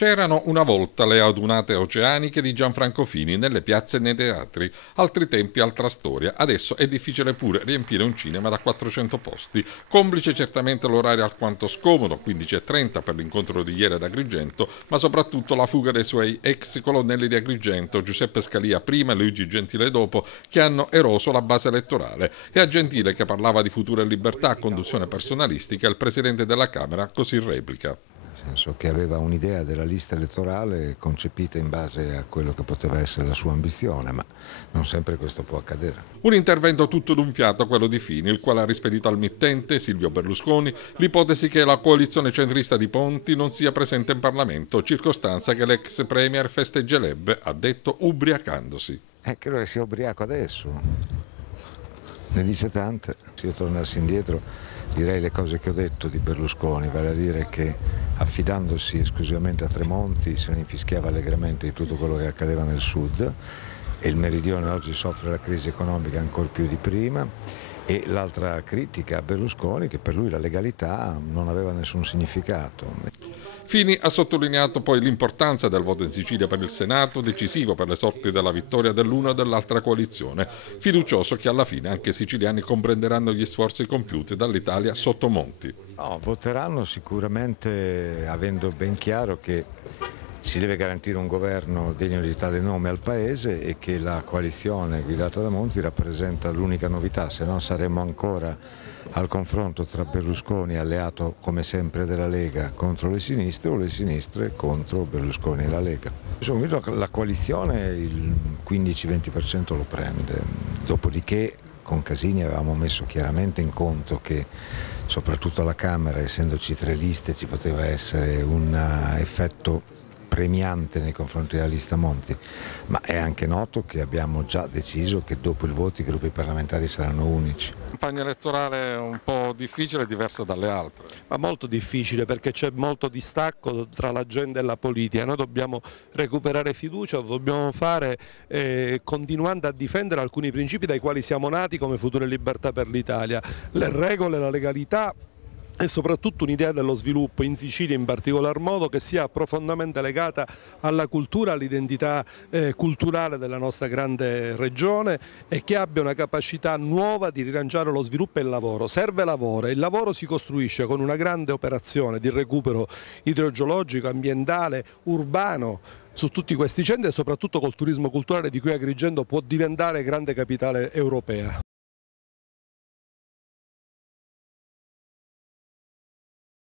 C'erano una volta le adunate oceaniche di Gianfranco Fini nelle piazze e nei teatri, altri tempi, altra storia. Adesso è difficile pure riempire un cinema da 400 posti. Complice certamente l'orario alquanto scomodo, 15:30 per l'incontro di ieri ad Agrigento, ma soprattutto la fuga dei suoi ex colonnelli di Agrigento, Giuseppe Scalia prima e Luigi Gentile dopo, che hanno eroso la base elettorale. E a Gentile, che parlava di Futuro e Libertà a conduzione personalistica, il presidente della Camera così replica. Nel senso che aveva un'idea della lista elettorale concepita in base a quello che poteva essere la sua ambizione, ma non sempre questo può accadere. Un intervento tutto d'un fiato, quello di Fini, il quale ha rispedito al mittente, Silvio Berlusconi, l'ipotesi che la coalizione centrista di Ponti non sia presente in Parlamento, circostanza che l'ex premier festeggerebbe, ha detto, ubriacandosi. Credo che sia ubriaco adesso, ne dice tante. Se io tornassi indietro direi le cose che ho detto di Berlusconi, vale a dire che affidandosi esclusivamente a Tremonti se ne infischiava allegramente di tutto quello che accadeva nel sud, e il meridione oggi soffre la crisi economica ancor più di prima, e l'altra critica a Berlusconi che per lui la legalità non aveva nessun significato. Fini ha sottolineato poi l'importanza del voto in Sicilia per il Senato, decisivo per le sorti della vittoria dell'una o dell'altra coalizione, fiducioso che alla fine anche i siciliani comprenderanno gli sforzi compiuti dall'Italia sotto Monti. No, voteranno sicuramente avendo ben chiaro che si deve garantire un governo degno di tale nome al Paese e che la coalizione guidata da Monti rappresenta l'unica novità, se no saremmo ancora al confronto tra Berlusconi, alleato come sempre della Lega, contro le sinistre, o le sinistre contro Berlusconi e la Lega. Sono convinto che la coalizione il 15-20% lo prende, dopodiché con Casini avevamo messo chiaramente in conto che soprattutto alla Camera, essendoci 3 liste, ci poteva essere un effetto premiante nei confronti della lista Monti, ma è anche noto che abbiamo già deciso che dopo il voto i gruppi parlamentari saranno unici. Campagna elettorale un po' difficile e diversa dalle altre. Ma molto difficile perché c'è molto distacco tra l'agenda e la politica. Noi dobbiamo recuperare fiducia, lo dobbiamo fare continuando a difendere alcuni principi dai quali siamo nati come Futuro e Libertà per l'Italia, le regole, la legalità e soprattutto un'idea dello sviluppo in Sicilia in particolar modo che sia profondamente legata alla cultura, all'identità culturale della nostra grande regione e che abbia una capacità nuova di rilanciare lo sviluppo e il lavoro. Serve lavoro e il lavoro si costruisce con una grande operazione di recupero idrogeologico, ambientale, urbano su tutti questi centri e soprattutto col turismo culturale di cui Agrigento può diventare grande capitale europea.